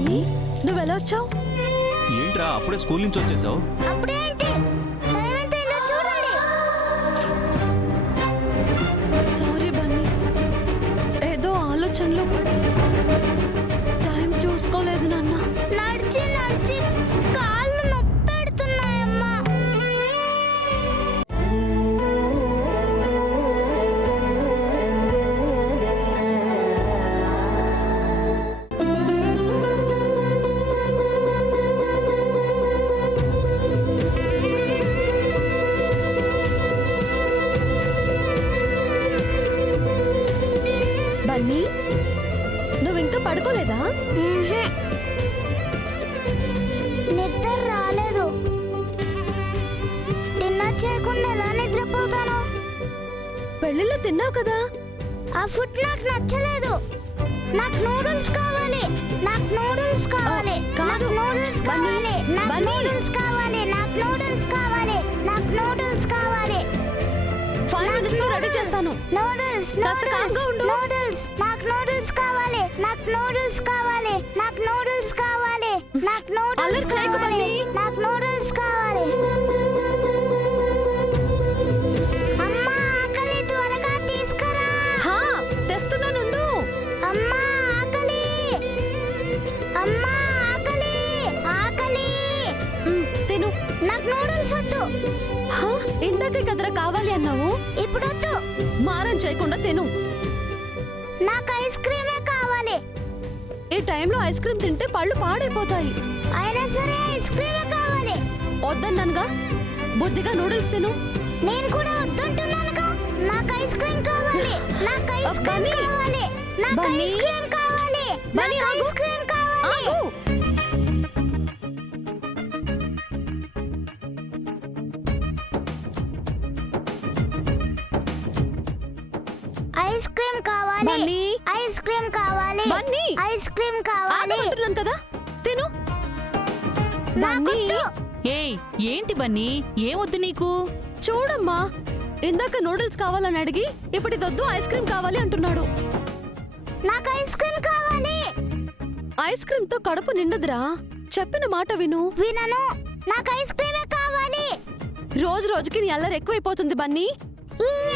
బన్నీ నువ్వెలా వచ్చావు? ఏంట్రా అప్పుడే స్కూల్ నుంచి వచ్చేసావు? సారీ బన్నీ, ఏదో ఆలోచనలో పడి టైం చూసుకోలేదు నాన్న. నడిచి నడిచి కాళ్ళు నొప్పెడుతున్నాయమ్మా. బన్నీ నువ్వు ఇంకా పడుకోలేదా? నిద్ర రాలేదు. డిన్నర్ చేయకుండా ఎలా నిద్రపోతాను? పెళ్లిలో తిన్నావు కదా. ఆ ఫుడ్ నాకు నచ్చలేదు. నాకు నూడిల్స్ కావాలి. నాకు నూడిల్స్ కావాలి. కాదు. నాకు నూడిల్స్ బన్నీ, కావాలి. నాకు బన్నీ. నూడిల్స్ కావాలి. నాకు నూడిల్స్ కావాలి. నాకు నూడిల్స్ కావాలి. 5 minutes లో రెడీ చేస్తాను. నూడిల్స్ కాస్త కామ్గా ఉండు. నూడిల్స్ నాకు నూడిల్స్ కావాలి. నాకు నూడిల్స్ కావాలి. నాకు నూడిల్స్ కావాలి. నాకు నూడిల్స్ అల్లరి చేయకు కావాలి. బన్నీ. నాకు నూడిల్స్ కావాలి. అమ్మా ఆకలి, త్వరగా తీసుకురా. హా తెస్తున్నానుండు. అమ్మా ఆకలి. అమ్మా ఆకలి. ఆకలి. తిను. నాకు నూడిల్స్ వద్దు. హా ఇందాకే కదరా కావాలి అన్నావు. ఇప్పుడు వద్దు. మారం చేయకుండా తిను. నాకు ఐస్ క్రీమే కావాలి. ఈ టైంలో ఐస్ క్రీమ్ తింటే పళ్ళు పాడైపోతాయి. అయినా సరే ఐస్ క్రీమే కావాలి. వద్దన్నానుగా. బుద్ధిగా నూడిల్స్ తిను. నేను కూడా వద్దంటున్నానుగా. నాకు ఐస్ క్రీమ్ కావాలి. నాకు ఐస్ క్రీమ్ బన్నీ. కావాలి. నాకు బన్నీ. ఐస్ క్రీమ్ కావాలి. బన్నీ, నాకు ఆగు. ఐస్ క్రీమ్ కావాలి. ఆగు. ఐస్ క్రీమ్ కావాలి. బన్నీ. ఐస్ క్రీమ్ కావాలి. బన్నీ. ఐస్ క్రీమ్ కావాలి. ఆగమంటున్నాను కదా. తిను. నాకు బన్నీ. వద్దు. ఏయ్ ఏంటి బన్నీ, ఏమొద్దు నీకు? చూడమ్మా, ఇందాక నూడిల్స్ కావాలని అడిగి ఇప్పుడు ఇదొద్దు ఐస్ క్రీమ్ కావాలి అంటున్నాడు. నాకు ఐస్ క్రీమ్ కావాలి. ఐస్ క్రీమ్ తో కడుపు నిండదురా. చెప్పిన మాట విను. వినను. నాకు ఐస్ క్రీమే కావాలి. రోజు రోజుకి నీ అల్లరి ఎక్కువైపోతుంది బన్నీ. ఈయ్య.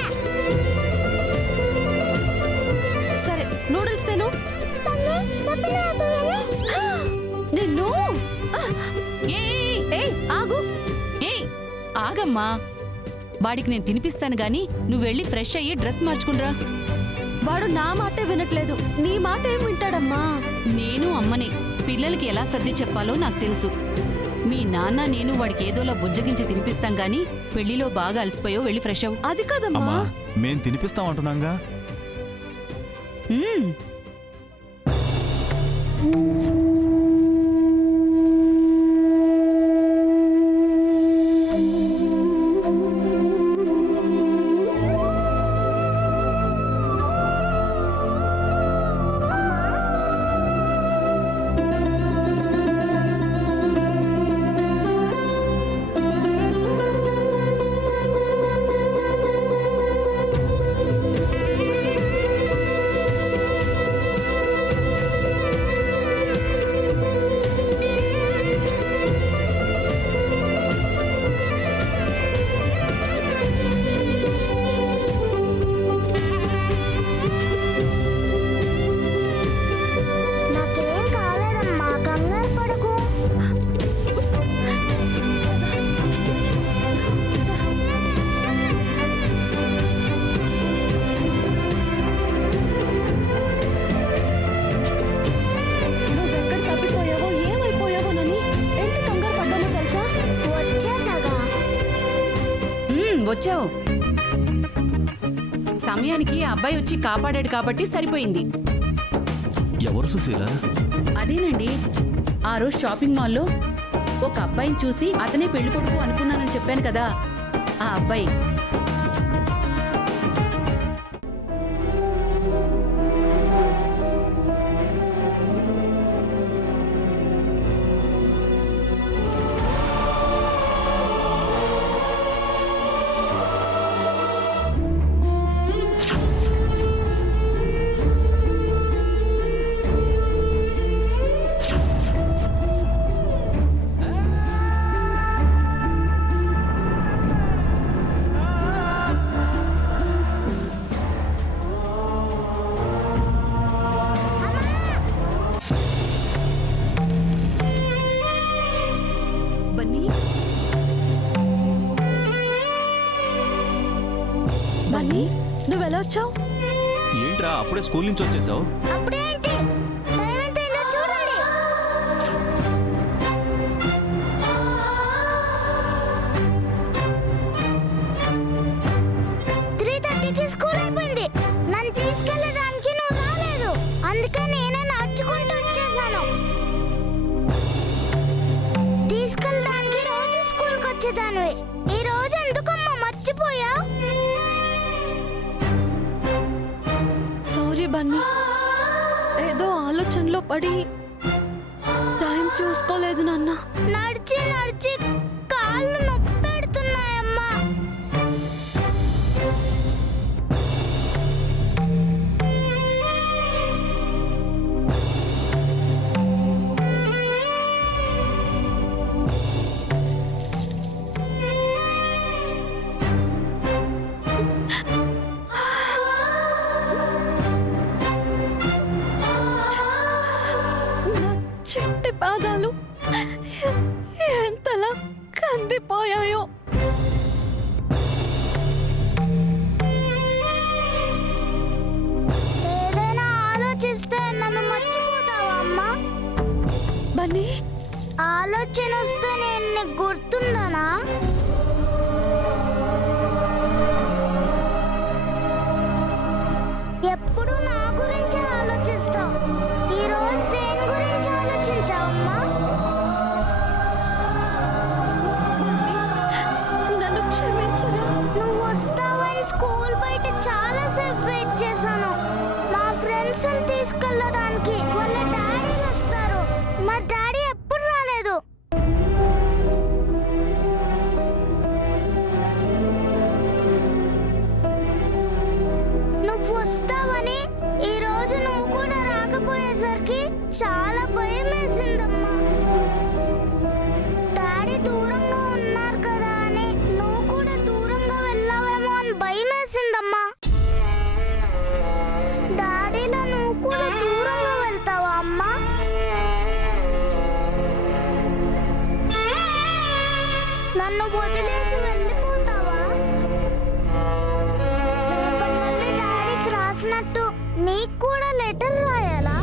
సరే నూడిల్స్ తిను. బన్నీ, చెప్పిన మాట విను. నిన్ను ఏయ్ ఏయ్ ఆగు. ఏయ్ ఆగమ్మా, వాడికి నేను తినిపిస్తాను గాని నువ్వు వెళ్ళి ఫ్రెష్ అయ్యి డ్రెస్ మార్చుకునిరా. వాడు నా మాటే వినట్లేదు. నీ మాట ఏం వింటాడమ్మా? నేను అమ్మనే, పిల్లలకి ఎలా సర్ది చెప్పాలో నాకు తెలుసు. మీ నాన్న నేను వాడికి ఏదోలా బుజ్జగించి తినిపిస్తాం గాని పెళ్లిలో బాగా అలసిపోయో వెళ్ళి ఫ్రెష్ అవ్వు. అది కాదమ్మా. అమ్మా మేం తినిపిస్తాం అంటున్నాంగా. మ్మ్. నాకేం కాలేదమ్మా, కంగారు పడకు. నువ్వెక్కడ తప్పిపోయావో ఏమైపోయావోనని ఎంత కంగారు పడ్డానో తెలుసా? వచ్చేసాగా. వచ్చావు. సమయానికి ఆ అబ్బాయి వచ్చి కాపాడాడు కాబట్టి సరిపోయింది. ఎవరు సుశీల? అదేనండి, ఆ రోజు షాపింగ్ మాల్లో ఒక అబ్బాయిని చూసి అతనే పెళ్లి కొడుకు అనుకున్నానని చెప్పాను కదా, ఆ అబ్బాయి. నువ్వెలా వచ్చావు? ఏంట్రా అప్పుడే స్కూల్ నుంచి వచ్చేసావు? అప్పుడేంటి టైం ఎంత అయిందో చూడండి. స్కూల్ అయిపోయింది. నన్ను తీసుకెళ్ళడానికి నువ్వు రాలేదు, అందుకే నేనే నడుచుకుంటూ వచ్చేసాను. తీసుకెళ్ళడానికి రోజు స్కూల్కి వచ్చేదానివి, ఈ రోజు ఎందుకమ్మా మర్చిపోయావు? సారీ బన్నీ, ఏదో ఆలోచనలో పడి టైం చూసుకోలేదు నాన్న. నడిచి నడిచి కాళ్ళు నొప్పి పెడుతున్నాయమ్మా. నా చిట్టి పాదాలు ఎంతలా కందిపోయాయో. ఏదైనా ఆలోచిస్తే నన్ను మర్చిపోతావా అమ్మా? బన్నీ, ఆలోచన వస్తే నేను నీకు గుర్తుందనా? ఎప్పుడు నా గురించి ఆలోచిస్తావు, ఈ రోజు దేని గురించి ఆలోచించావమ్మా? నన్ను క్షమించరా? నువ్వు వస్తావని స్కూల్ బయట చాలా సేపు వెయిట్ చేశాను. మా ఫ్రెండ్స్ తీసుకెళ్ళడానికి వాళ్ళ డాడీ వస్తారు, మరి డాడీ ఎప్పుడు రాలేదు. నువ్వు వస్తావని ఈ రోజు నువ్వు కూడా రాకపోయేసరికి చాలా భయం వేసిందమ్మా. డాడీ దూరంగా ఉన్నారు కదా అని నువ్వు కూడా దూరంగా వెళ్ళావేమో అని భయం వేసిందమ్మా. డాడీలా నువ్వు కూడా దూరంగా వెళ్తావా అమ్మా? నన్ను వదిలేసి వెళ్ళిపోతావా? రేపటి నుండి డాడీకి రాసినట్టు నీకు కూడా లెటర్ రాయాలా?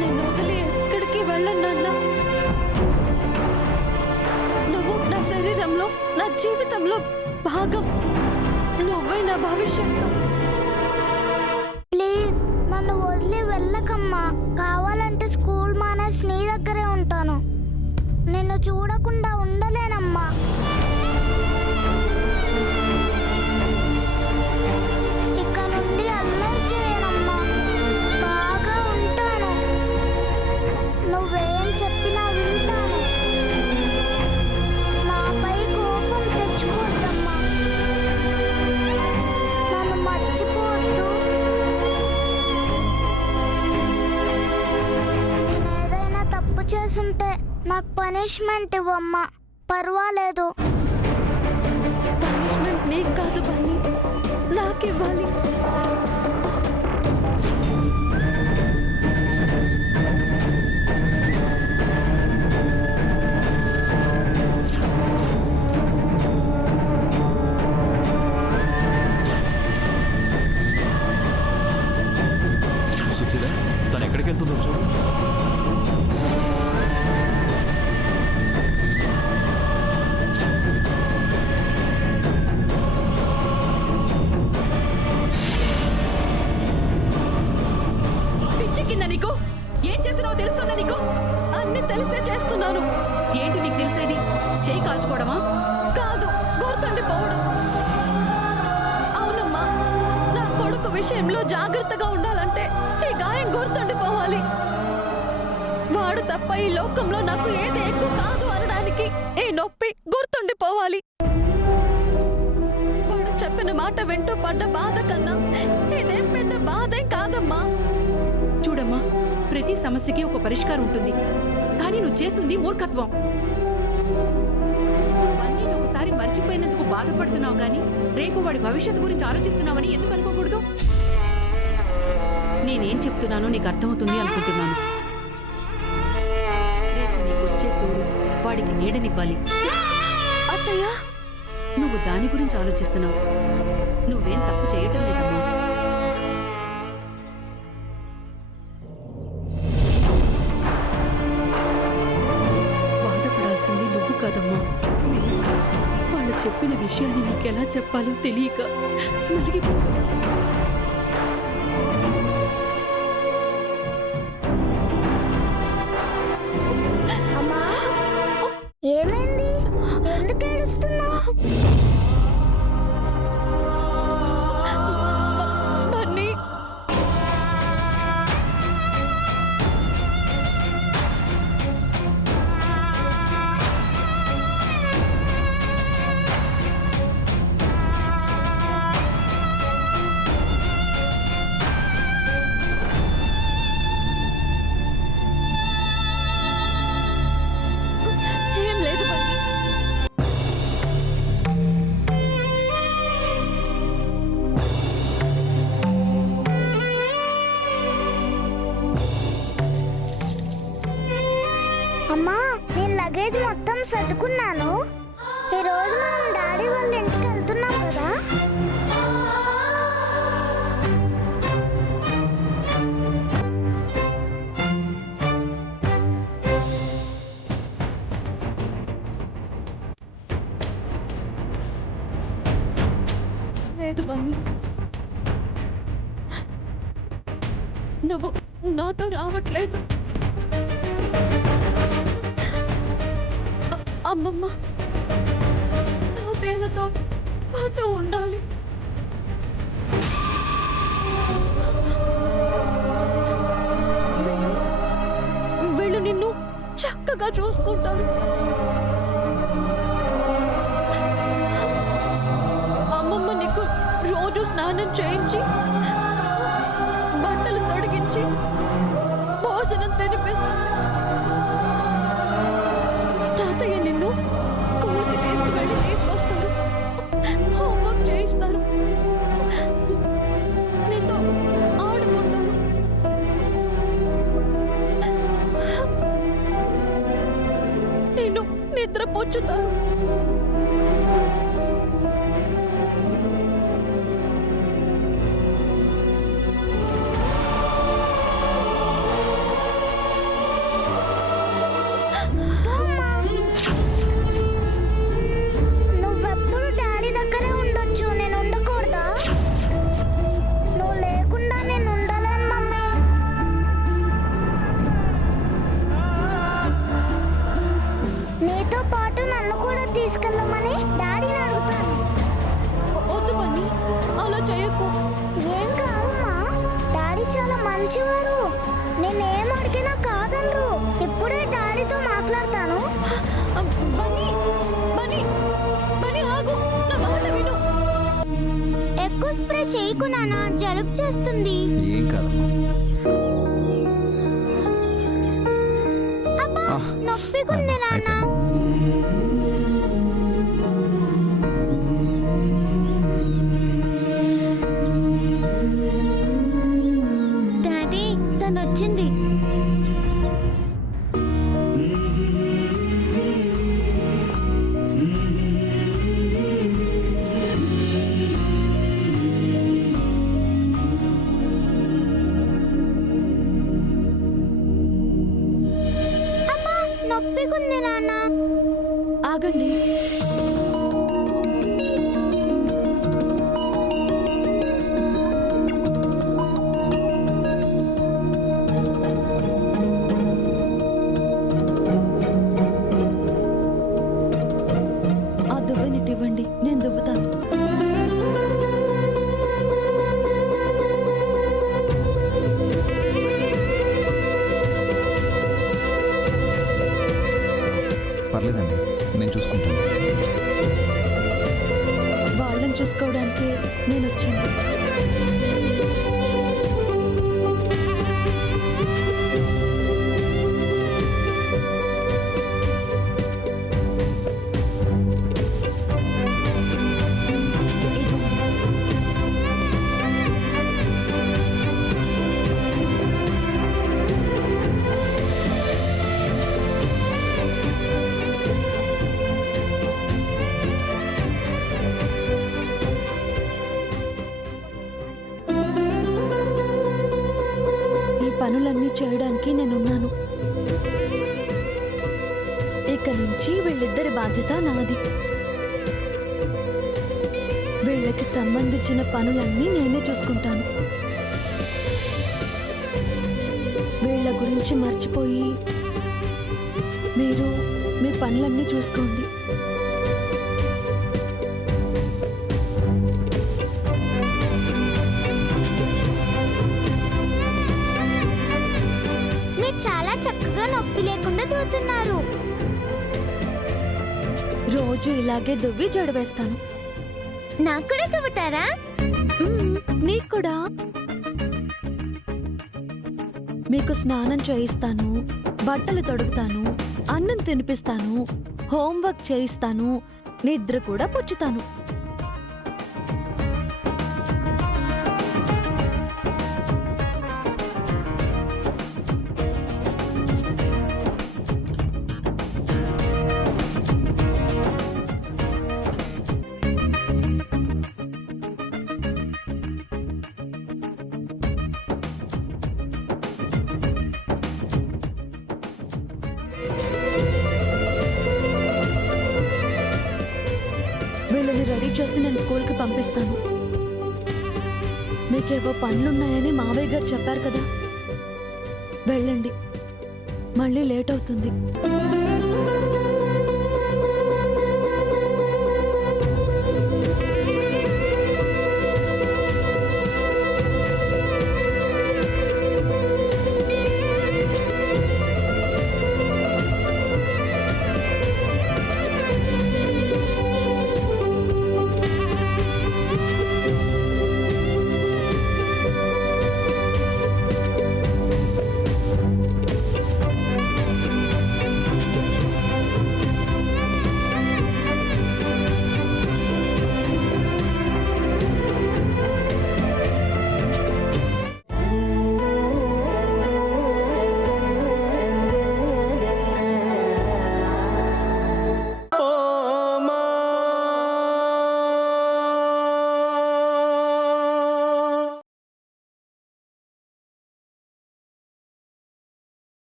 నిన్ను వదిలి ఎక్కడికి వెళ్ళను నాన్న. నువ్వు నా శరీరంలో, నా జీవితంలో భాగం. నువ్వే నా భవిష్యత్తు. ప్లీజ్ నన్ను వదిలి వెళ్ళకమ్మా. కావాలంటే స్కూల్ మానేసి నీ దగ్గరే ఉంటాను. నిన్ను చూడకుండా ఉండలేనమ్మా. ఇక నుండి అల్లరి చేయనమ్మా, బాగా ఉంటాను. నువ్వేం చెప్పినా వింటాను. నాపై కోపం తెచ్చుకోవద్దమ్మా. నన్ను మర్చిపోవద్దు. నేనేదైనా తప్పు చేసుంటే నాకు పనిష్మెంట్ ఇవ్వమ్మా, పర్వాలేదు. పనిష్మెంట్ నీకు కాదు బన్నీ, నాకివ్వాలి. సుశీల, తను ఎక్కడికి వెళ్తుందో చూడు. పిచ్చెక్కిందా నీకు? ఏం చేస్తున్నావో తెలుస్తుందా నీకు? అన్ని తెలిసే చేస్తున్నాను. ఏంటి నీకు తెలిసేది? చేయి కాల్చుకోవడమా? కాదు, గుర్తుండిపోవడం. అవునమ్మా, నా కొడుకు విషయంలో జాగ్రత్తగా ఉండాలంటే ఈ గాయం గుర్తుండిపోవాలి. వాడు తప్ప ఈ లోకంలో నాకు ఏది ఎక్కువ కాదు అనడానికి ఈ నొప్పి గుర్తుండిపోవాలి. వాడు చెప్పిన మాట వింటూ పడ్డ బాధ కన్నా ఇదేం పెద్ద బాధేం కాదమ్మా. చూడమ్మా, ప్రతి సమస్యకి ఒక పరిష్కారం ఉంటుంది, కానీ నువ్వు చేస్తుంది మూర్ఖత్వం. అన్నీ ఒకసారి మర్చిపోయినందుకు బాధపడుతున్నావు, కానీ రేపు వాడి భవిష్యత్తు గురించి ఆలోచిస్తున్నావని ఎందుకు అనుకోకూడదు? నేనేం చెప్తున్నానో నీకు అర్థమవుతుంది అనుకుంటున్నాను. రేపు నీకు వచ్చే తోడు వాడికి నీడనివ్వాలి. అత్తయ్య, నువ్వు దాని గురించి ఆలోచిస్తున్నావు. నువ్వేం తప్పు చేయటం లేదమ్మా. బాధపడాల్సింది నువ్వు కాదమ్మా, నేను. వాళ్ళు చెప్పిన విషయాన్ని నీకెలా చెప్పాలో తెలియక నలిగిపోతున్నా. అమ్మా, ఏమైంది? ఎందుకు ఏడుస్తున్నావు? బన్నీ, ఏం లేదు బన్నీ. అమ్మా, నేను లగేజ్ మొత్తం సర్దుకున్నాను. ఈ రోజు మనం డాడీ వాళ్ళ ఇంటికి వెళ్తున్నాం కదా. లేదు బన్నీ, నువ్వు నాతో రావట్లేదు. అమ్మమ్మ తాతయ్యలతో పాటు ఉండాలి. వీళ్ళు నిన్ను చక్కగా చూసుకుంటారు. అమ్మమ్మ నీకు రోజు స్నానం చేయించి బట్టలు తొడిగించి భోజనం తినిపిస్తుంది. తాతయ్య నిన్ను స్కూల్కి తీసుకువెళ్ళి తీసుకొస్తారు, హోంవర్క్ చేయిస్తారు, నీతో ఆడుకుంటారు. నిన్ను నిద్రపుచ్చుతారు. అమ్మా, నువ్వెప్పుడు డాడీ దగ్గరే ఉండొచ్చు, నేను ఉండకూడదా? నువ్వు లేకుండా నేను ఉండలేను మమ్మీ. నీతో పాటు నన్ను కూడా తీసుకెళ్ళమని డాడీని అడుగుతాను. వద్దు బన్నీ, అలా చేయకు. ఏం కాదమ్మా, డాడీ చాలా మంచివారు. నేనేం అడిగినా కాదనరు. ఇప్పుడే డాడీతో మాట్లాడతాను. బన్నీ, బన్నీ, బన్నీ ఆగు, నా మాట విను. ఎక్కువ స్ప్రే చేయకు నాన్న, జలుబు చేస్తుంది. ఏం కాదమ్మా. అబ్బా, నొప్పిగుంది నాన్న. డాడీ, తను వచ్చింది. అబ్బా, నొప్పిగుంది నాన్న. ఆగండి. ఆ దువ్వెనిటివ్వండి, నేను దువ్వుతాను. పర్లేదండి, నేను చూసుకుంటాను. పనులన్నీ చేయడానికి నేనున్నాను. ఇక నుంచి వీళ్ళిద్దరి బాధ్యత నాది. వీళ్ళకి సంబంధించిన పనులన్నీ నేనే చూసుకుంటాను. వీళ్ళ గురించి మర్చిపోయి మీరు మీ పనులన్నీ చూసుకోండి. మీరు చాలా చక్కగా నొప్పి లేకుండా దూతున్నారు. రోజు ఇలాగే దువ్వి జడవేస్తాను. నాకు కూడా దువ్వుతారా? నీకు కూడా. మీకు స్నానం చేయిస్తాను, బట్టలు తొడుగుతాను, అన్నం తినిపిస్తాను, హోంవర్క్ చేయిస్తాను, నిద్ర కూడా పుచ్చుతాను. వీళ్ళని రెడీ చేసి నేను స్కూల్కి పంపిస్తాను. మీకేవో పనులున్నాయని మావయ్య గారు చెప్పారు కదా, వెళ్ళండి, మళ్ళీ లేట్ అవుతుంది.